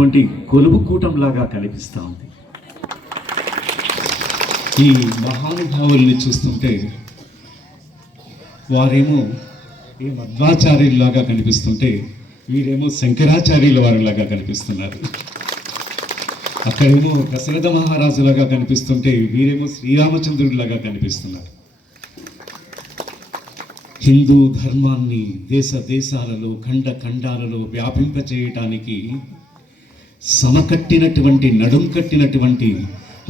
జరిగినటువంటి కొలువు కూటంలాగా కనిపిస్తూ ఉంది. ఈ మహానుభావుల్ని చూస్తుంటే వారేమో ఏ మధ్వాచార్యుల్లాగా కనిపిస్తుంటే వీరేమో శంకరాచార్యుల వారిలాగా కనిపిస్తున్నారు. అక్కడేమో దశరథ మహారాజులాగా కనిపిస్తుంటే వీరేమో శ్రీరామచంద్రుడిలాగా కనిపిస్తున్నారు. హిందూ ధర్మాన్ని దేశ దేశాలలో ఖండ ఖండాలలో వ్యాపింపచేయటానికి సమకట్టినటువంటి నడుం కట్టినటువంటి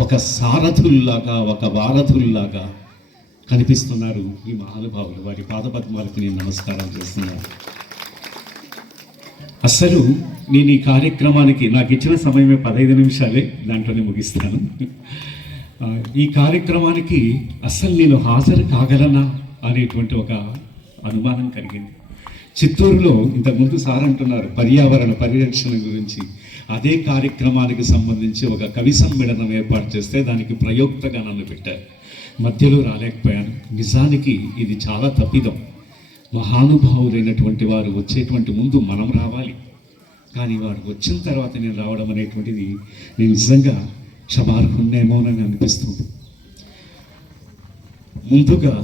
ఒక సారథుల్లాగా ఒక వారధుల్లాగా కనిపిస్తున్నారు ఈ మహానుభావులు. వారి పాదపద్మాలకు నేను నమస్కారం చేస్తున్నాను. అసలు నేను ఈ కార్యక్రమానికి నాకు ఇచ్చిన సమయమే 15 నిమిషాలే, దాంట్లోనే ముగిస్తాను. ఈ కార్యక్రమానికి అసలు నేను హాజరు కాగలనా అనేటువంటి ఒక అనుమానం కలిగింది. చిత్తూరులో ఇంతకుముందు సార్ అంటున్నారు పర్యావరణ పరిరక్షణ గురించి, అదే కార్యక్రమానికి సంబంధించి ఒక కవి సమ్మేళనం ఏర్పాటు చేస్తే దానికి ప్రయోక్తగా నన్ను పెట్టారు. మధ్యలో రాలేకపోయాను. నిజానికి ఇది చాలా తప్పిదం. మహానుభావులైనటువంటి వారు వచ్చేటువంటి ముందు మనం రావాలి, కానీ వారు వచ్చిన తర్వాత నేను రావడం అనేటువంటిది నేను నిజంగా క్షమార్హున్నేమోనని అనిపిస్తుంది. ముందుగా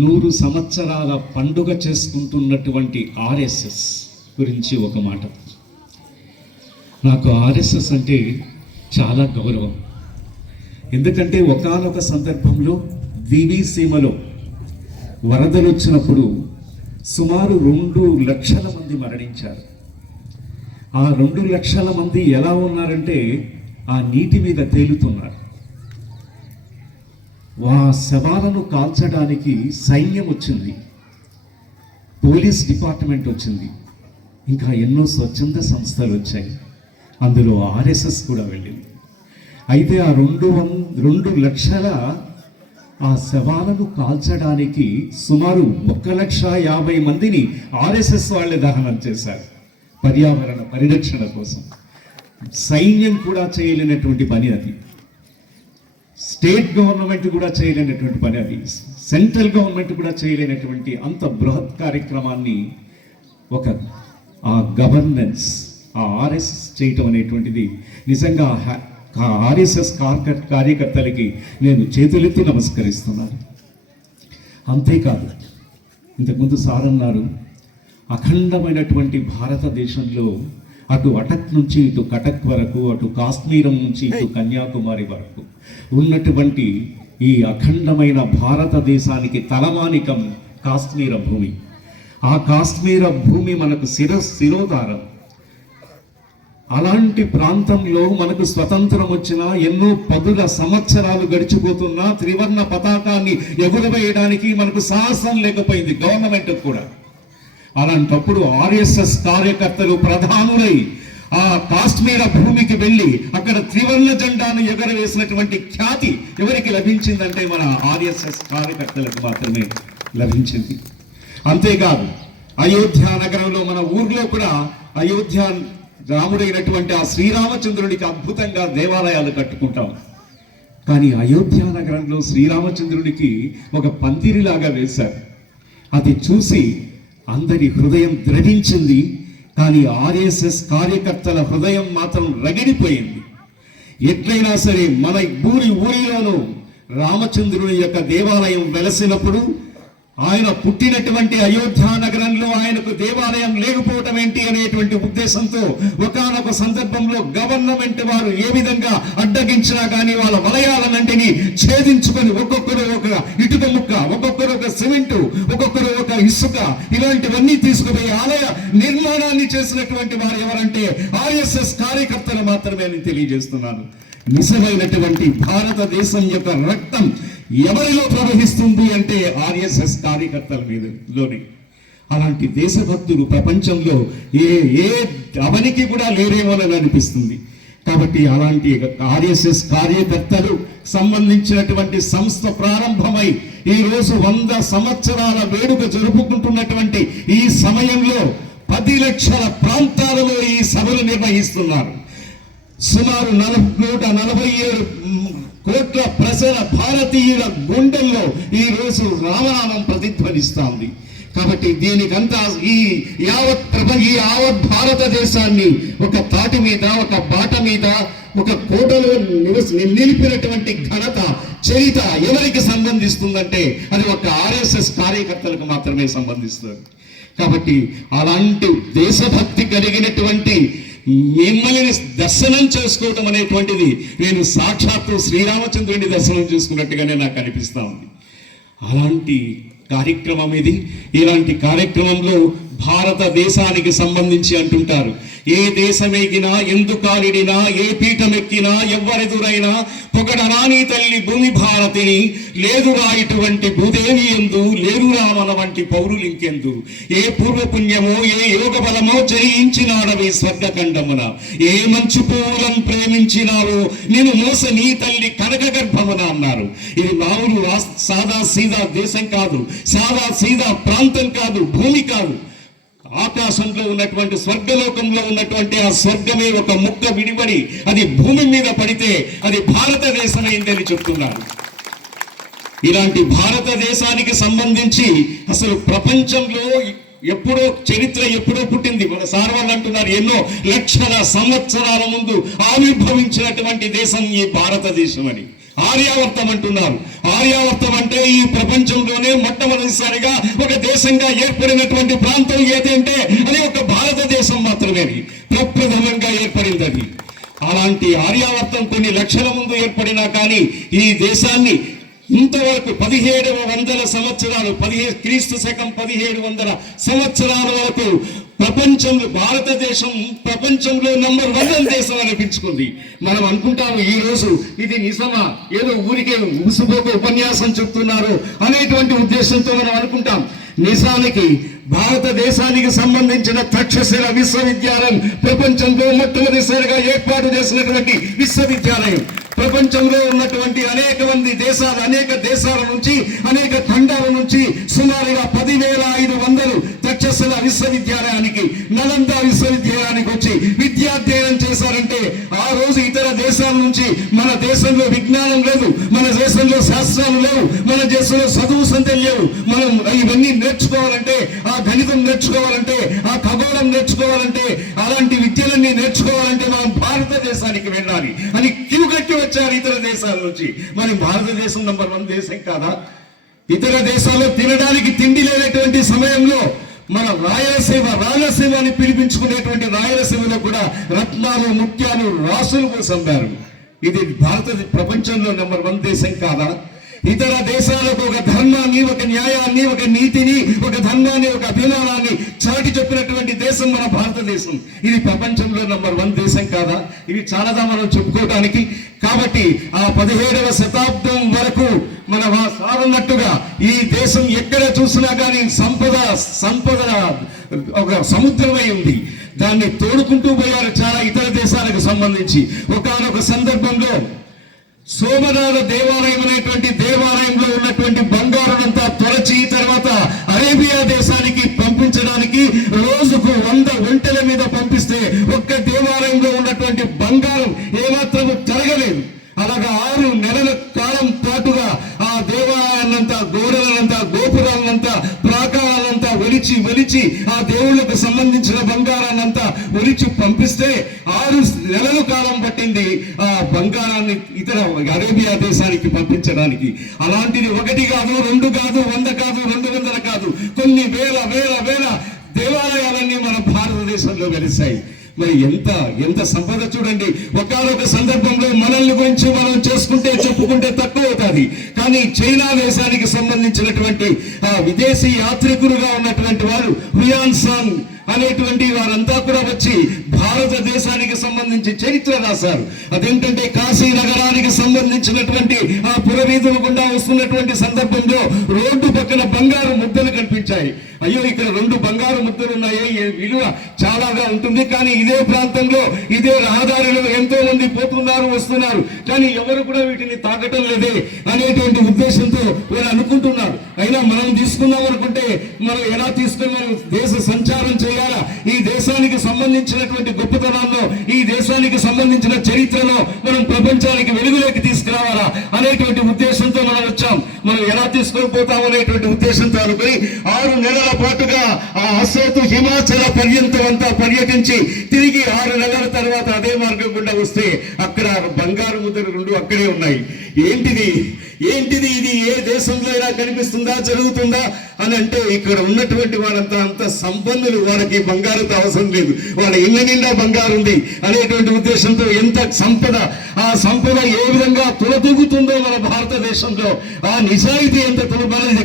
100 సంవత్సరాల పండుగ చేసుకుంటున్నటువంటి ఆర్ఎస్ఎస్ గురించి ఒక మాట. నాకు ఆర్ఎస్ఎస్ అంటే చాలా గౌరవం. ఎందుకంటే ఒకానొక సందర్భంలో దివిసీమలో వరదలు వచ్చినప్పుడు సుమారు 2 లక్షల మంది మరణించారు. ఆ 2 లక్షల మంది ఎలా ఉన్నారంటే ఆ నీటి మీద తేలుతున్నారు. శవాలను కాల్చడానికి సైన్యం వచ్చింది, పోలీస్ డిపార్ట్మెంట్ వచ్చింది, ఇంకా ఎన్నో స్వచ్ఛంద సంస్థలు వచ్చాయి. అందులో ఆర్ఎస్ఎస్ కూడా వెళ్ళింది. అయితే ఆ 2 లక్షల ఆ శవాలను కాల్చడానికి సుమారు 1,50,000 మందిని ఆర్ఎస్ఎస్ వాళ్ళే దహనం చేశారు పర్యావరణ పరిరక్షణ కోసం. సైన్యం కూడా చేయలేనటువంటి పని అది, స్టేట్ గవర్నమెంట్ కూడా చేయలేనటువంటి పని అది, సెంట్రల్ గవర్నమెంట్ కూడా చేయలేనటువంటి అంత బృహత్ కార్యక్రమాన్ని ఒక ఆ గవర్నెన్స్ ఆ ఆర్ఎస్ఎస్ చేయటం అనేటువంటిది నిజంగా ఆర్ఎస్ఎస్ కార్యకర్తలకి నేను చేతులెత్తి నమస్కరిస్తున్నాను. అంతేకాదు, ఇంతకుముందు సార్ అన్నారు అఖండమైనటువంటి భారతదేశంలో అటు అటక్ నుంచి ఇటు కటక్ వరకు, అటు కాశ్మీరం నుంచి ఇటు కన్యాకుమారి వరకు ఉన్నటువంటి ఈ అఖండమైన భారతదేశానికి తలమానికం కాశ్మీర భూమి. ఆ కాశ్మీర భూమి మనకు శిరోధారం. అలాంటి ప్రాంతంలో మనకు స్వతంత్రం వచ్చినా ఎన్నో 10 సంవత్సరాలు గడిచిపోతున్నా త్రివర్ణ పతాకాన్ని ఎగురవేయడానికి మనకు సాహసం లేకపోయింది గవర్నమెంట్ కూడా. అలాంటప్పుడు ఆర్ఎస్ఎస్ కార్యకర్తలు ప్రధానులై ఆ కాశ్మీర భూమికి వెళ్ళి అక్కడ త్రివర్ణ జెండాను ఎగరవేసినటువంటి ఖ్యాతి ఎవరికి లభించిందంటే మన ఆర్ఎస్ఎస్ కార్యకర్తలకు మాత్రమే లభించింది. అంతేకాదు అయోధ్య నగరంలో మన ఊర్లో కూడా అయోధ్య రాముడైనటువంటి ఆ శ్రీరామచంద్రునికి అద్భుతంగా దేవాలయాలు కట్టుకుంటాం. కానీ అయోధ్య నగరంలో శ్రీరామచంద్రునికి ఒక పందిరిలాగా వేశారు. అది చూసి అందరి హృదయం ద్రవించింది. కానీ ఆర్ఎస్ఎస్ కార్యకర్తల హృదయం మాత్రం రగిలిపోయింది. ఎట్లయినా సరే మన ఊరిలోనూ రామచంద్రుని యొక్క దేవాలయం వెలసినప్పుడు ఆయన పుట్టినటువంటి అయోధ్య నగరంలో ఆయనకు దేవాలయం లేకపోవటం ఏంటి అనేటువంటి ఉద్దేశంతో ఒకానొక సందర్భంలో గవర్నమెంట్ వారు ఏ విధంగా అడ్డగించినా కానీ వాళ్ళ వలయాలన్నింటినీ ఛేదించుకొని ఒక్కొక్కరు ఒక ఇటుక ముక్క, ఒక్కొక్కరు ఒక సిమెంటు, ఒక్కొక్కరు ఒక ఇసుక, ఇలాంటివన్నీ తీసుకుపోయి ఆలయ నిర్మాణాన్ని చేసినటువంటి వారు ఎవరంటే ఆర్ఎస్ఎస్ కార్యకర్తలు మాత్రమే అని తెలియజేస్తున్నాను. నిజమైనటువంటి భారతదేశం యొక్క రక్తం ఎవరిలో ప్రవహిస్తుంది అంటే ఆర్ఎస్ఎస్ కార్యకర్తల మీదలోనే. అలాంటి దేశభక్తులు ప్రపంచంలో ఏ అవనికి కూడా లేరేమోనని అనిపిస్తుంది. కాబట్టి అలాంటి ఆర్ఎస్ఎస్ కార్యకర్తలు సంబంధించినటువంటి సంస్థ ప్రారంభమై ఈ రోజు 100 సంవత్సరాల వేడుక జరుపుకుంటున్నటువంటి ఈ సమయంలో 10 లక్షల ప్రాంతాలలో ఈ సభలు నిర్వహిస్తున్నారు. సుమారు 147 కోట్ల ప్రజల భారతీయుల గుండెల్లో ఈ రోజు రామనామం ప్రతిధ్వనిస్తోంది. కాబట్టి దీనికంతా ఈ యావత్ భారతదేశాన్ని ఒక తాటి మీద, ఒక బాట మీద, ఒక కోటలో నిలిపినటువంటి ఘనత, చరిత ఎవరికి సంబంధిస్తుందంటే అది ఒక ఆర్ఎస్ఎస్ కార్యకర్తలకు మాత్రమే సంబంధిస్తుంది. కాబట్టి అలాంటి దేశభక్తి కలిగినటువంటి మిమ్మల్ని దర్శనం చేసుకోవటం అనేటువంటిది నేను సాక్షాత్తు శ్రీరామచంద్రుని దర్శనం చేసుకున్నట్టుగానే నాకు అనిపిస్తా ఉంది. అలాంటి కార్యక్రమం ఇది. ఇలాంటి కార్యక్రమంలో భారతదేశానికి సంబంధించి అంటుంటారు, ఏ దేశమెక్కినా, ఎందుకాలిడినా, ఏ పీఠమెక్కినా, ఎవ్వరెదురైనా పొగడరాని తల్లి భూమి భారతిని, లేదురా ఇటువంటి భూదేవి ఎందు, లేరురా మన వంటి పౌరులింకెందు, ఏ పూర్వపుణ్యమో ఏ యోగ బలమో జయించినాడవి స్వర్గఖండమున, ఏ మంచు పువ్వులను ప్రేమించినావో నేను మోస నీ తల్లి కనక గర్భమున అన్నారు. ఇది మామూలు సాదా సీదా దేశం కాదు, సాదా సీదా ప్రాంతం కాదు, భూమి కాదు. ఆకాశంలో ఉన్నటువంటి స్వర్గలోకంలో ఉన్నటువంటి ఆ స్వర్గమే ఒక ముక్క విడిపడి అది భూమి మీద పడితే అది భారతదేశమైందని చెప్తున్నారు. ఇలాంటి భారతదేశానికి సంబంధించి అసలు ప్రపంచంలో ఎప్పుడో చరిత్ర ఎప్పుడో పుట్టింది. మన సార్ వాళ్ళు అంటున్నారు, ఎన్నో లక్షల సంవత్సరాల ముందు ఆవిర్భవించినటువంటి దేశం ఈ భారతదేశం అని. ఆర్యావర్తం అంటున్నారు. ఆర్యావర్తం అంటే ఈ ప్రపంచంలోనే మొట్టమొదటిసారిగా ఒక దేశంగా ఏర్పడినటువంటి ప్రాంతం ఏదంటే అది ఒక భారతదేశం మాత్రమే. ప్రప్రథమంగా ఏర్పడింది అది. అలాంటి ఆర్యావర్తం కొన్ని లక్షల ముందు ఏర్పడినా కానీ ఈ దేశాన్ని ఇంతవరకు 1700 సంవత్సరాలు, క్రీస్తు శకం 1700 సంవత్సరాల వరకు ప్రపంచంలో భారతదేశం ప్రపంచంలో నంబర్ 1 దేశం అనిపించుకుంది. మనం అనుకుంటాము ఈ రోజు ఇది నిజమా, ఏదో ఊరికే ఉసుపోక ఉపన్యాసం చెప్తున్నారు అనేటువంటి ఉద్దేశంతో మనం అనుకుంటాం. నిజానికి భారతదేశానికి సంబంధించిన తక్షశిల విశ్వవిద్యాలయం ప్రపంచంలో మొట్టమొదటిసారిగా ఏర్పాటు చేసినటువంటి విశ్వవిద్యాలయం. ప్రపంచంలో ఉన్నటువంటి అనేక దేశాల నుంచి, అనేక ఖండాల నుంచి సుమారుగా 10,500 తక్షశిల విశ్వవిద్యాలయానికి, నలంద విశ్వవిద్యాలయానికి వచ్చి విద్యాధ్యయనం చేశారంటే ఆ రోజు ఇతర దేశాల నుంచి మన దేశంలో విజ్ఞానం లేదు, మన దేశంలో శాస్త్రాలు లేవు, మన దేశంలో చదువు సంఖ్యలు లేవు. మనం ఇవన్నీ నేర్చుకోవాలంటే, ఆ గణితం నేర్చుకోవాలంటే, ఆ ఖగోళం నేర్చుకోవాలంటే, అలాంటి విద్యలన్నీ నేర్చుకోవాలంటే మనం భారతదేశానికి వెళ్ళాలి అని క్యూ కట్టి వచ్చారు ఇతర దేశాల నుంచి. మరి భారతదేశం నంబర్ 1 దేశం కాదా? ఇతర దేశాల్లో తినడానికి తిండి లేనటువంటి సమయంలో మన రాయలసీమ అని పిలిపించుకునేటువంటి రాయలసీమలో కూడా రత్నాలు, ముత్యాలు, రాసులు సంపారు. ఇది ప్రపంచంలో నంబర్ 1 దేశం కాదా? ఇతర దేశాలకు ఒక ధర్మాన్ని, ఒక న్యాయాన్ని, ఒక నీతిని, ఒక ధర్మాన్ని, ఒక అభిమానాన్ని చాటి చెప్పినటువంటి దేశం మన భారతదేశం. ఇది ప్రపంచంలో నంబర్ 1 దేశం కాదా? ఇవి చాలాదా మనం చెప్పుకోవటానికి. కాబట్టి ఆ 17వ శతాబ్దం వరకు మన సారన్నట్టుగా ఈ దేశం ఎక్కడ చూసినా కానీ సంపద ఒక సముద్రమై ఉంది. దాన్ని తోడుకుంటూ పోయారు చాలా ఇతర దేశాలకు సంబంధించి. ఒకానొక సందర్భంలో సోమనాథ దేవాలయం అనేటువంటి దేవాలయంలో ఉన్నటువంటి బంగారునంతా తొలచి తర్వాత అరేబియా దేశానికి పంపించడానికి రోజుకు 100 ఒంటెల మీద పంపిస్తే ఒక్క దేవాలయంలో ఉన్నటువంటి బంగారం ఏమాత్రము తరగలేదు. అలాగా 6 నెలల కాలం పాటుగా ఆ దేవాలయాన్నంతా, గోడలనంతా, గోపురాలనంతా, ప్రాకారాలంతా ఒలిచి ఆ దేవుళ్లకు సంబంధించిన బంగారాన్నంతా ఒలిచి పంపిస్తే 6 నెలల కాలం పట్టింది ఆ బంగారాన్ని ఇతర అరేబియా దేశానికి పంపించడానికి. అలాంటిది 1 కాదు, 2 కాదు, 100 కాదు, 200 కాదు, కొన్ని వేల దేవాలయాలన్నీ మన భారతదేశంలో వెలిశాయి. మరి ఎంత సంపద చూడండి. ఒకానొక సందర్భంలో మనల్ని గురించి మనం చెప్పుకుంటే తక్కువ అవుతుంది. కానీ చైనా దేశానికి సంబంధించినటువంటి విదేశీ యాత్రికులుగా ఉన్నటువంటి వారు హుయాన్ సాంగ్ అనేటువంటి వారంతా కూడా వచ్చి భారతదేశానికి సంబంధించి చరిత్ర రాశారు. అదేంటంటే కాశీ నగరానికి సంబంధించినటువంటి ఆ పురవీధుల గుండా వస్తున్నటువంటి సందర్భంలో రోడ్డు పక్కన బంగారు ముద్దలు కనిపించాయి. అయ్యో, ఇక్కడ 2 బంగారు ముద్దలు ఉన్నాయి, విలువ చాలాగా ఉంటుంది. కానీ ఇదే ప్రాంతంలో, ఇదే రహదారిలో ఎంతో మంది పోతున్నారు, వారు వస్తున్నారు, కానీ ఎవరు కూడా వీటిని తాకటం లేదే అనేటువంటి ఉద్దేశంతో వారు అనుకుంటున్నారు. అయినా మనం తీసుకుందాం అనుకుంటే మనం ఎలా తీసుకుని మనం దేశ సంచారం చేయాలా, ఈ దేశానికి సంబంధించినటువంటి గొప్పతనాల్లో, ఈ దేశానికి సంబంధించిన చరిత్రలో మనం ప్రపంచానికి వెలుగులోకి తీసుకురావాలా అనేటువంటి ఉద్దేశంతో మనం వచ్చాం. మనం ఎలా తీసుకొని పోతాం అనేటువంటి ఉద్దేశంతో అనుకుని 6 నెలల పాటుగా ఆ అసోతు హిమాచల పర్యంతం అంతా పర్యటించి తిరిగి 6 నెలల తర్వాత అదే మార్గం గుండా వస్తే అక్కడ బంగారు ముద్దలు 2 అక్కడే ఉన్నాయి. ఏంటిది ఇది ఏ దేశంలో అయినా కనిపిస్తుందా, జరుగుతుందా అని అంటే ఇక్కడ ఉన్నటువంటి వాళ్ళంతా అంత సంపన్నులు, వాళ్ళకి బంగారుతో అవసరం లేదు, వాళ్ళ ఇళ్ళ నిండా బంగారు ఉంది అనేటువంటి ఉద్దేశంతో ఎంత సంపద, ఆ సంపద ఏ విధంగా తులతూగుతుందో మన భారతదేశంలో, ఆ నిజాయితీ ఎంత మనది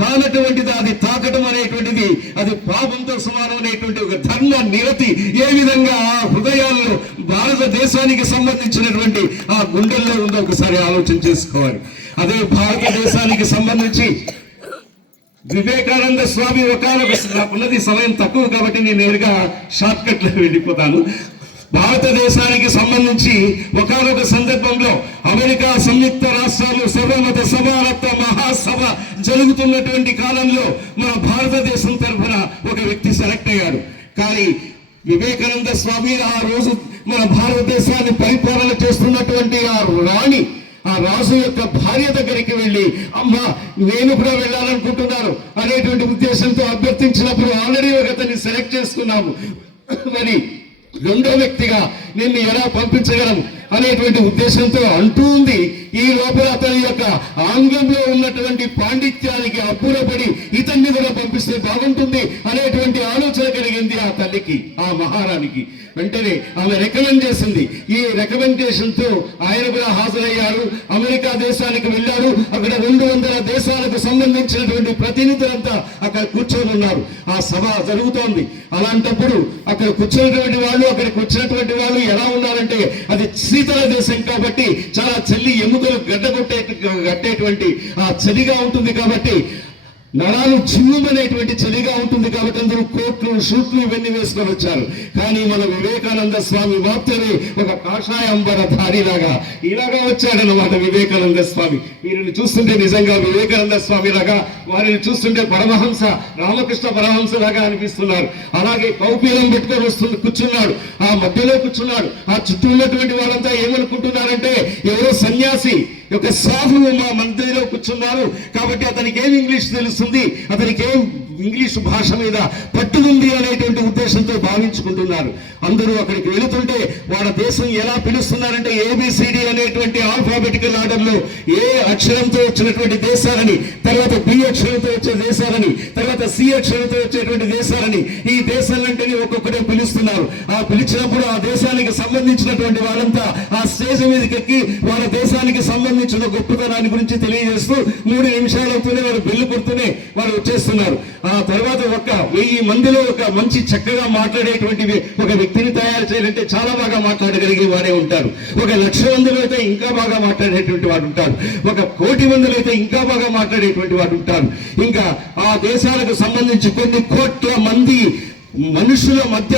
కానటువంటిది అది తాకటం అనేటువంటిది అది పాపంతో సమానం అనేటువంటి ఒక ధర్మ నిరతి ఏ విధంగా ఆ హృదయాల్లో భారతదేశానికి సంబంధించినటువంటి ఆ గుండెల్లో ఉందో ఒకసారి ఆలోచన చేసుకోవాలి. అదే భారతదేశానికి సంబంధించి వివేకానంద స్వామి ఉన్నది సమయం తక్కువ కాబట్టి నేను నేరుగా షార్ట్ కట్ లో వెళ్ళిపోతాను. భారతదేశానికి సంబంధించి ఒకానొక సందర్భంలో అమెరికా సంయుక్త రాష్ట్రాలు సర్వమత సమానత్వ మహాసభ జరుగుతున్నటువంటి కాలంలో మన భారతదేశం తరఫున ఒక వ్యక్తి సెలెక్ట్ అయ్యాడు. కానీ వివేకానంద స్వామి ఆ రోజు మన భారతదేశాన్ని పరిపాలన చేస్తున్నటువంటి ఆ రాజు యొక్క భార్య దగ్గరికి వెళ్ళి, అమ్మా నేను కూడా వెళ్ళాలనుకుంటున్నాను అనేటువంటి ఉద్దేశంతో అభ్యర్థించినప్పుడు ఆల్రెడీ ఒక అతన్ని సెలెక్ట్ చేసుకున్నాము, మరి రెండో వ్యక్తిగా నిన్ను ఎలా పంపించగలం అనేటువంటి ఉద్దేశంతో అంటూ ఉంది. ఈ లోపల అతని యొక్క ఆంగ్లంలో ఉన్నటువంటి పాండిత్యానికి అబ్బురపడి ఇతన్ని కూడా పంపిస్తే బాగుంటుంది అనేటువంటి ఆలోచన కలిగింది ఆ తల్లికి, ఆ మహారానికి. వెంటనే ఆమె రికమెండ్ చేసింది. ఈ రికమెండేషన్ తో ఆయన కూడా హాజరయ్యారు, అమెరికా దేశానికి వెళ్ళారు. అక్కడ 200 దేశాలకు సంబంధించినటువంటి ప్రతినిధులంతా అక్కడ కూర్చొని ఉన్నారు. ఆ సభ జరుగుతోంది. అలాంటప్పుడు అక్కడ కూర్చున్నటువంటి వాళ్ళు, అక్కడికి వచ్చినటువంటి వాళ్ళు ఎలా ఉన్నారంటే అది శీతల దేశం కాబట్టి చాలా చలి ఎముకలు గట్టేటువంటి ఆ చలిగా ఉంటుంది కాబట్టి, నరాలు చిమ్ముమనేటువంటి చలిగా ఉంటుంది కాబట్టి అందరూ కోట్లు షూట్లు ఇవన్నీ వేసుకొని వచ్చారు. కానీ మన వివేకానంద స్వామి మాత్రమే ఒక కాషాయంబరధారిలాగా ఇలాగా వచ్చాడనమాట. వివేకానంద స్వామి వీరిని చూస్తుంటే నిజంగా వివేకానంద స్వామి లాగా, వారిని చూస్తుంటే పరమహంస రామకృష్ణ పరమహంస లాగా అనిపిస్తున్నారు. అలాగే కౌపీలం పెట్టుకొని కూర్చున్నాడు, ఆ మధ్యలో కూర్చున్నాడు. ఆ చుట్టూ ఉన్నటువంటి వాళ్ళంతా ఏమనుకుంటున్నారంటే ఎవరో సన్యాసి, ఒక సాధువు మా మధ్యలో కూర్చున్నారు కాబట్టి అతనికి ఏం ఇంగ్లీష్ తెలుస్తుంది, అతనికి ఏం ఇంగ్లీషు భాష మీద పట్టు ఉంది అనేటువంటి ఉద్దేశంతో భావించుకుంటున్నారు. అందరూ అక్కడికి వెళుతుంటే వాళ్ళ దేశం ఎలా పిలుస్తున్నారంటే ABCD అనేటువంటి ఆల్ఫాబెటికల్ ఆర్డర్ లో ఏ అక్షరంతో వచ్చినటువంటి దేశాలని, తర్వాత B అక్షరంతో వచ్చే దేశాలని, తర్వాత C అక్షరంతో వచ్చేటువంటి దేశాలని, ఈ దేశాలంటే ఒక్కొక్కటే పిలుస్తున్నారు. ఆ పిలిచినప్పుడు ఆ దేశానికి సంబంధించినటువంటి వాళ్ళంతా ఆ స్టేజ్ మీదకి ఎక్కి వాళ్ళ దేశానికి సంబంధించిన గొప్పతనాన్ని గురించి తెలియజేస్తూ 3 నిమిషాలు అవుతూనే వారు బెల్లు కొడుతూనే వారు వచ్చేస్తున్నారు. ఆ తర్వాత 1000 మందిలో ఒక మంచి చక్కగా మాట్లాడేటువంటి ఒక వ్యక్తిని తయారు చేయాలంటే చాలా బాగా మాట్లాడగలిగే వారే ఉంటారు. 1,00,000 మందిలో అయితే ఇంకా బాగా మాట్లాడేటువంటి వాడు ఉంటారు. 1,00,00,000 మందిలో అయితే ఇంకా బాగా మాట్లాడేటువంటి వాడు ఉంటారు. ఇంకా ఆ దేశాలకు సంబంధించి కొన్ని కోట్ల మంది మనుషుల మధ్య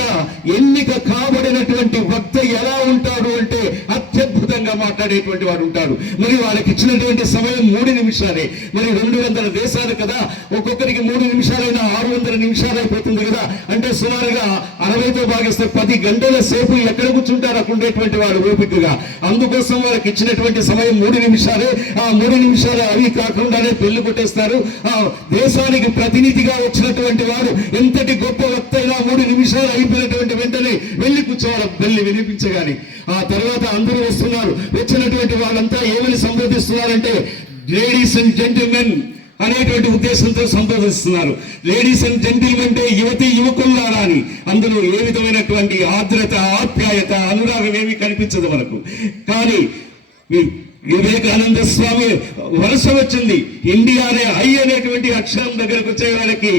ఎన్నిక కాబడినటువంటి వక్త ఎలా ఉంటాడు అంటే అత్యద్భుతంగా మాట్లాడేటువంటి వాడు ఉంటాడు. మరి వాళ్ళకి ఇచ్చినటువంటి సమయం 3 నిమిషాలే. మరి 200 దేశాలు కదా, ఒక్కొక్కరికి 3 నిమిషాలైనా 600 నిమిషాలు అయిపోతుంది కదా. అంటే సుమారుగా 60తో భాగిస్తే 10 గంటల సేపు ఎక్కడ కూర్చుంటారు అక్కడ ఉండేటువంటి వాడు ఓపికగా. అందుకోసం వాళ్ళకి ఇచ్చినటువంటి సమయం 3 నిమిషాలే. ఆ 3 నిమిషాలు అవి కాకుండానే పెళ్లి కొట్టేస్తారు. ఆ దేశానికి ప్రతినిధిగా వచ్చినటువంటి వాడు ఎంతటి గొప్ప వక్త 3 నిమిషాలు అయిపోయినటువంటి వెంటనే వెళ్ళి కూర్చోవాలి బెల్లి వినిపించగానే. ఆ తర్వాత అందరూ వస్తున్నారు. వచ్చినటువంటి వాళ్ళంతా ఏమని సంబోధిస్తున్నారంటే లేడీస్ అండ్ జెంటిల్మెన్ అనేటువంటి ఉద్దేశంతో సంబోధిస్తున్నారు. లేడీస్ అండ్ జెంటిల్మెన్ అంటే యువతి యువకుల్లారా అని. అందులో ఏ విధమైనటువంటి ఆర్ద్రత, ఆప్యాయత, అనురాగం ఏమీ కనిపించదు మనకు. కానీ వివేకానంద స్వామి వరుస వచ్చింది. ఇండియానే ఐ అనేటువంటి అక్షరం దగ్గరకు వచ్చే వాళ్ళకి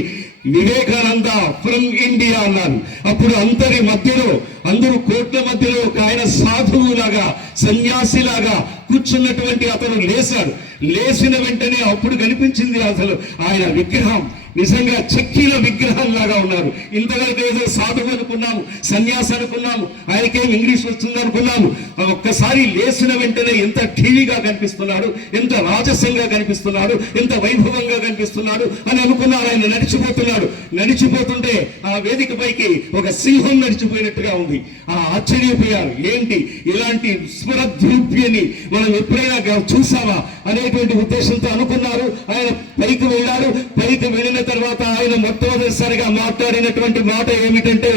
వివేకానంద ఫ్రమ్ ఇండియా అన్నారు. అప్పుడు అందరూ కోట్ల మధ్యలో ఒక ఆయన సాధువులాగా, సన్యాసిలాగా కూర్చున్నటువంటి అతను లేచాడు. లేచిన వెంటనే అప్పుడు కనిపించింది అసలు ఆయన విగ్రహం. నిజంగా చెక్కిన విగ్రహం లాగా ఉన్నారు. ఇంతవరకు ఏదో సాధువు అనుకున్నాము, సన్యాసి అనుకున్నాము, ఆయనకేం ఇంగ్లీష్ వస్తుంది అనుకున్నాము. ఒక్కసారి లేచిన వెంటనే ఎంత టీవీగా కనిపిస్తున్నాడు, ఎంత రాజసంగా కనిపిస్తున్నాడు, ఎంత వైభవంగా కనిపిస్తున్నాడు అని అనుకున్నారు. ఆయన నడిచిపోతుంటే ఆ వేదిక పైకి ఒక సింహం నడిచిపోయినట్టుగా ఉంది. ఆశ్చర్యపోయారు. ఏంటి ఇలాంటి స్మరద్రూప్యని మనం ఎప్పుడైనా చూసావా అనేటువంటి ఉద్దేశంతో అనుకున్నారు. ఆయన పైకి వెళ్ళాడు. పైకి వెళ్ళిన తర్వాత ఆయన మొట్టమొదటిసారిగా మాట్లాడినటువంటి మాట ఏమిటంటే,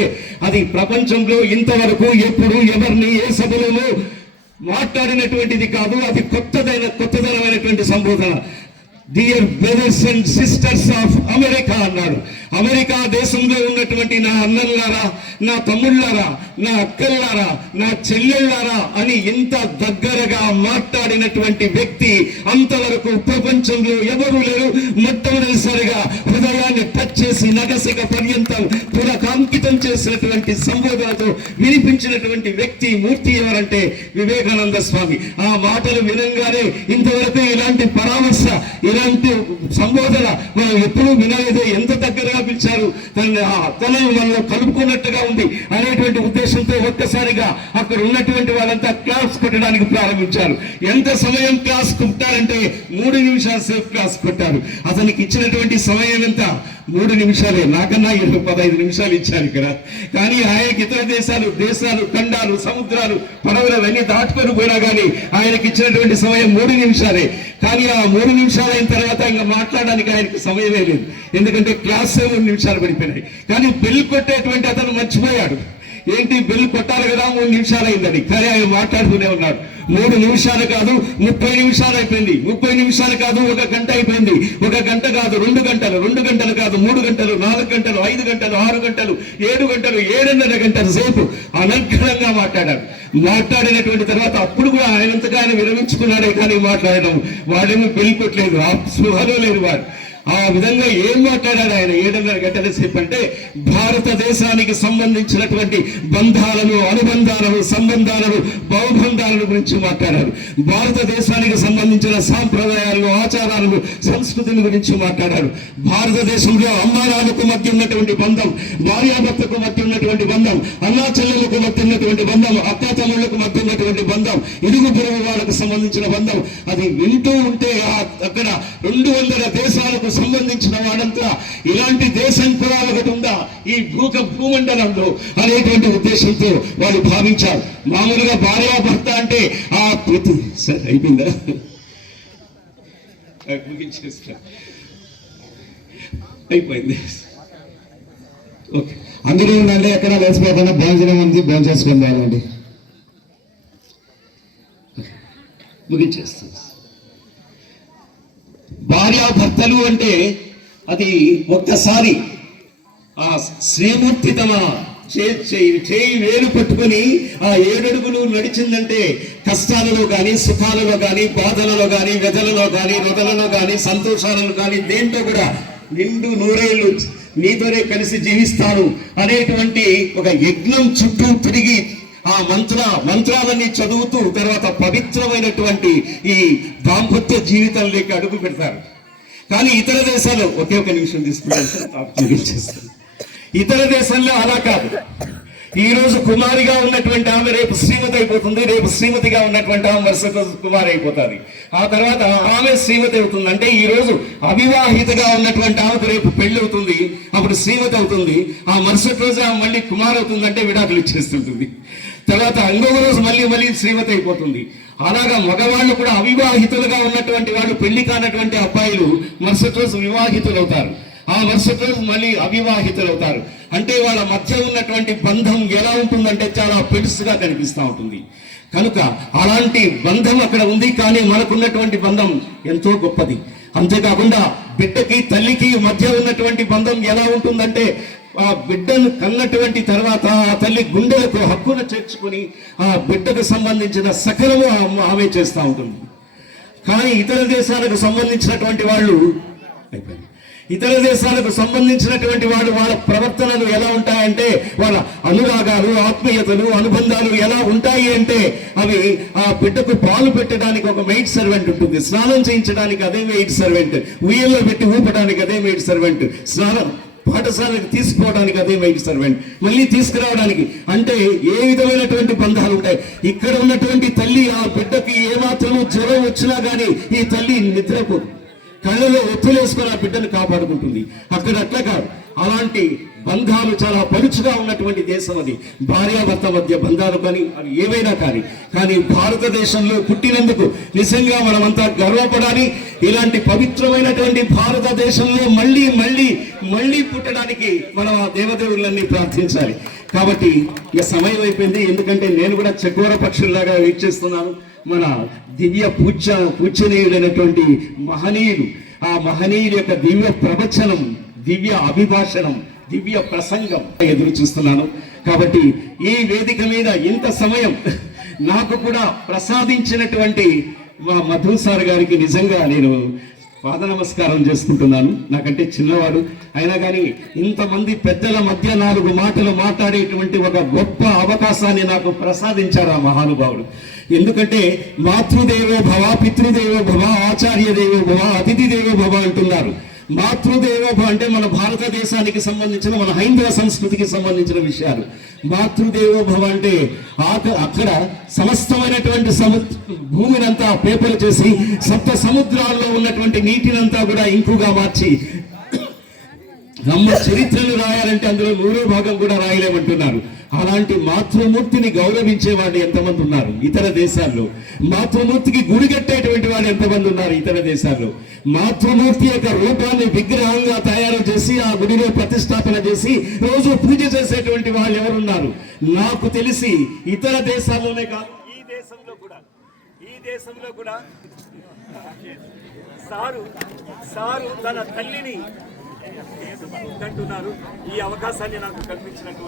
అది ప్రపంచంలో ఇంతవరకు ఎప్పుడు ఎవరిని ఏ సభలోనూ మాట్లాడినటువంటిది కాదు. అది కొత్తదనమైనటువంటి సంబోధన. Dear brothers and sisters of America అన్నాడు. అమెరికా దేశంలో ఉన్నటువంటి నా అన్నల్లారా, నా తమ్ముళ్ళారా, నా అక్కల్లారా, నా చెల్లెళ్ళారా అని ఇంత దగ్గరగా మాట్లాడినటువంటి వ్యక్తి అంతవరకు ప్రపంచంలో ఎవరూ లేరు. మొట్టమొదటిసారిగా హృదయాన్ని టచ్ చేసి నగసిక పర్యంతం పురకాంకితం చేసినటువంటి సంబోధనతో వినిపించినటువంటి వ్యక్తి మూర్తి ఎవరంటే వివేకానంద స్వామి. ఆ మాటలు వినంగానే ఇంతవరకు ఇలాంటి పరామర్శ, ఇలాంటి సంబోధన మనం ఎప్పుడూ వినలేదే, ఎంత దగ్గరగా పిలిచారు, తనను మనలో కలుపుకున్నట్టుగా ఉంది అనేటువంటి ఉద్దేశంతో ఒక్కసారిగా అక్కడ ఉన్నటువంటి వాళ్ళంతా క్లాస్ కొట్టడానికి ప్రారంభించారు. ఎంత సమయం క్లాస్ కొట్టారంటే 3 నిమిషాల సేపు క్లాస్ కొట్టారు. అతనికి ఇచ్చినటువంటి సమయం ఎంత? 3 నిమిషాలే. నాకన్నా 15 నిమిషాలు ఇచ్చారు ఇక్కడ. కానీ ఆయనకి ఇతర దేశాలు, ఖండాలు, సముద్రాలు, పడవలు అవన్నీ దాటుకొని పోయినా కానీ ఆయనకి ఇచ్చినటువంటి సమయం 3 నిమిషాలే. కానీ ఆ 3 నిమిషాలు అయిన తర్వాత ఇంకా మాట్లాడడానికి ఆయనకి సమయమే లేదు. ఎందుకంటే క్లాస్ 3 నిమిషాలు పడిపోయినాయి. కానీ బెల్ కొట్టేటువంటి అతను మర్చిపోయాడు. ఏంటి, బెల్ కొట్టాలి కదా, 3 నిమిషాలు అయిందని. కానీ ఆయన మాట్లాడుతూనే ఉన్నాడు. 3 నిమిషాలు కాదు 30 నిమిషాలు అయిపోయింది. 30 నిమిషాలు కాదు 1 గంట అయిపోయింది. 1 గంట కాదు 2 గంటలు, 2 గంటలు కాదు 3 గంటలు, 4 గంటలు, 5 గంటలు, 6 గంటలు, 7 గంటలు, 7.5 గంటల సేపు అనర్ఘనంగా మాట్లాడాడు. మాట్లాడినటువంటి తర్వాత అప్పుడు కూడా ఆయనంతగా ఆయన విరమించుకున్నాడే కానీ మాట్లాడడం వాడేమో పెళ్ళికొట్టలేదు, ఆ స్పృహలో లేరు వాడు. ఆ విధంగా ఏం మాట్లాడాడు ఆయన 7.5 గంటల సేపు అంటే భారతదేశానికి సంబంధించినటువంటి బంధాలను, అనుబంధాలను, సంబంధాలను, బహుబంధాలను గురించి మాట్లాడారు. భారతదేశానికి సంబంధించిన సాంప్రదాయాలను, ఆచారాలను, సంస్కృతిని గురించి మాట్లాడారు. భారతదేశంలో అమ్మానాన్నకు మధ్య ఉన్నటువంటి బంధం, భార్యాభర్తకు మధ్య ఉన్నటువంటి బంధం, అన్నా చెల్లెలకు మధ్య ఉన్నటువంటి బంధం, అక్కా తమ్ముళ్లకు మధ్య ఉన్నటువంటి బంధం, ఇరుగు పొరుగు వాళ్ళకు సంబంధించిన బంధం, అది వింటూ ఉంటే అక్కడ 200 దేశాలకు సంబంధించిన వాడంతా ఇలాంటి దేశం కూడా ఒకటి ఉందా ఈ భూమండలంలో అనేటువంటి ఉద్దేశంతో వాళ్ళు భావించారు. మామూలుగా భార్యాభర్త అంటే ఆ ప్రతి సరే అయిపోయిందా, అయిపోయింది. ఓకే, అందరూ ఉండండి, ఎక్కడ లేచిపోకుండా భోజనం ఉంది, భోజనం చేసుకొని వెళ్ళండి. ముగించేస్తాం. భార్యాభర్తలు అంటే అది ఒక్కసారి ఆ శ్రీమూర్తి తమ చేయి వేలు పట్టుకొని ఆ 7 అడుగులు నడిచిందంటే కష్టాలలో కానీ, సుఖాలలో కానీ, బాధలలో కానీ, వ్యధలలో కానీ, రొదలలో కానీ, సంతోషాలలో కానీ దేంట్లో కూడా నిండు నూరేళ్లు నీతోనే కలిసి జీవిస్తాను అనేటువంటి ఒక యజ్ఞం చుట్టూ తిరిగి ఆ మంత్రాలన్నీ చదువుతూ తర్వాత పవిత్రమైనటువంటి ఈ దాంపత్య జీవితంలోకి అడుగు పెడతారు. కానీ ఇతర దేశాలు ఒకే నిమిషం తీసుకుంటాను. ఇతర దేశంలో అలా కాదు. ఈ రోజు కుమారిగా ఉన్నటువంటి ఆమె రేపు శ్రీమతి అయిపోతుంది, రేపు శ్రీమతిగా ఉన్నటువంటి ఆమె మరుసటి రోజు కుమారి అయిపోతుంది, ఆ తర్వాత ఆమె శ్రీమతి అవుతుంది. అంటే ఈ రోజు అవివాహితగా ఉన్నటువంటి ఆమెకు రేపు పెళ్లి అవుతుంది, అప్పుడు శ్రీమతి అవుతుంది, ఆ మరుసటి రోజు ఆమె మళ్ళీ కుమారి అవుతుంది, అంటే విడాకులు ఇచ్చేస్తుంటుంది. తర్వాత ఇంకొక రోజు మళ్ళీ శ్రీమతి అయిపోతుంది. అలాగా మగవాళ్ళు కూడా అవివాహితులుగా ఉన్నటువంటి వాళ్ళు, పెళ్లి కానటువంటి అబ్బాయిలు మరుసటి రోజు వివాహితులు అవుతారు, ఆ మరుసటి రోజు మళ్ళీ అవివాహితులు అవుతారు. అంటే వాళ్ళ మధ్య ఉన్నటువంటి బంధం ఎలా ఉంటుందంటే చాలా పెడుసుగా కనిపిస్తూ ఉంటుంది. కనుక అలాంటి బంధం అక్కడ ఉంది. కానీ మనకున్నటువంటి బంధం ఎంతో గొప్పది. అంతేకాకుండా బిడ్డకి తల్లికి మధ్య ఉన్నటువంటి బంధం ఎలా ఉంటుందంటే ఆ బిడ్డను కన్నటువంటి తర్వాత ఆ తల్లి గుండెలకు హక్కును చేర్చుకుని ఆ బిడ్డకు సంబంధించిన సకలము ఆమె చేస్తూ ఉంటుంది. కానీ ఇతర దేశాలకు సంబంధించినటువంటి వాళ్ళు ఇతర దేశాలకు సంబంధించినటువంటి వాళ్ళ ప్రవర్తనలు ఎలా ఉంటాయంటే, వాళ్ళ అనురాగాలు, ఆత్మీయతలు, అనుబంధాలు ఎలా ఉంటాయి అంటే, అవి ఆ బిడ్డకు పాలు పెట్టడానికి ఒక మెయిడ్ సర్వెంట్ ఉంటుంది, స్నానం చేయించడానికి అదే మెయిడ్ సర్వెంట్, ఉయ్యల్లో పెట్టి ఊపడానికి అదే మెయిడ్ సర్వెంట్, స్నానం పాఠశాలకు తీసుకోవడానికి అదే మెయిడ్ సర్వెంట్, మళ్ళీ తీసుకురావడానికి. అంటే ఏ విధమైనటువంటి బంధాలు ఉంటాయి. ఇక్కడ ఉన్నటువంటి తల్లి ఆ బిడ్డకి ఏమాత్రము జ్వరం వచ్చినా కానీ ఈ తల్లి నిద్రకు కళ్ళలో ఒత్తులేసుకొని ఆ బిడ్డను కాపాడుకుంటుంది. అక్కడ అట్లా కాదు. అలాంటి బంధాలు చాలా పలుచుగా ఉన్నటువంటి దేశం అది. భార్యాభర్త మధ్య బంధాలు కానీ అవి ఏవైనా కానీ భారతదేశంలో పుట్టినందుకు నిజంగా మనమంతా గర్వపడాలి. ఇలాంటి పవిత్రమైనటువంటి భారతదేశంలో మళ్ళీ మళ్ళీ మళ్ళీ పుట్టడానికి మనం ఆ దేవదేవులన్నీ ప్రార్థించాలి. కాబట్టి ఇక సమయం అయిపోయింది. ఎందుకంటే నేను కూడా చకోర పక్షుల్లాగా వెయిట్ చేస్తున్నాను. మన దివ్య పూజనీయులైనటువంటి మహనీయులు, ఆ మహనీయుల యొక్క దివ్య ప్రవచనం, దివ్య అభిభాషణం, దివ్య ప్రసంగం ఎదురు చూస్తున్నాను. కాబట్టి ఈ వేదిక మీద ఇంత సమయం నాకు కూడా ప్రసాదించినటువంటి మా మధు సార్ గారికి నిజంగా నేను పాద నమస్కారం చేసుకుంటున్నాను. నాకంటే చిన్నవాడు అయినా కానీ ఇంతమంది పెద్దల మధ్య 4 మాటలు మాట్లాడేటువంటి ఒక గొప్ప అవకాశాన్ని నాకు ప్రసాదించారు ఆ మహానుభావుడు. ఎందుకంటే మాతృదేవో భవ, పితృదేవో భవ, ఆచార్య దేవో భవ, అతిథి దేవో భవ అంటున్నారు. మాతృదేవోభవ అంటే మన భారతదేశానికి సంబంధించిన, మన హైందవ సంస్కృతికి సంబంధించిన విషయాలు. మాతృదేవోభవ అంటే అక్కడ సమస్తమైనటువంటి భూమినంతా పేపర్ చేసి 7 సముద్రాల్లో ఉన్నటువంటి నీటినంతా కూడా ఇంకుగా మార్చి నమ్మ చరిత్రను రాయాలంటే అందులో 100వ భాగం కూడా రాయలేమంటున్నారు. అలాంటి మాతృమూర్తిని గౌరవించే వాళ్ళు ఎంతమంది ఉన్నారు ఇతర దేశాల్లో? మాతృమూర్తికి గుడి కట్టేటువంటి వాళ్ళు ఎంతమంది ఉన్నారు ఇతర దేశాల్లో? మాతృమూర్తి యొక్క రూపాన్ని విగ్రహంగా తయారు చేసి ఆ గుడిలో ప్రతిష్టాపన చేసి రోజు పూజ చేసేటువంటి వాళ్ళు ఎవరున్నారు? నాకు తెలిసి ఇతర దేశాల్లోనే కాదు, ఈ దేశంలో కూడా సారు తన తల్లిని అంటున్నారు. ఈ అవకాశాన్ని నాకు కల్పించినటువంటి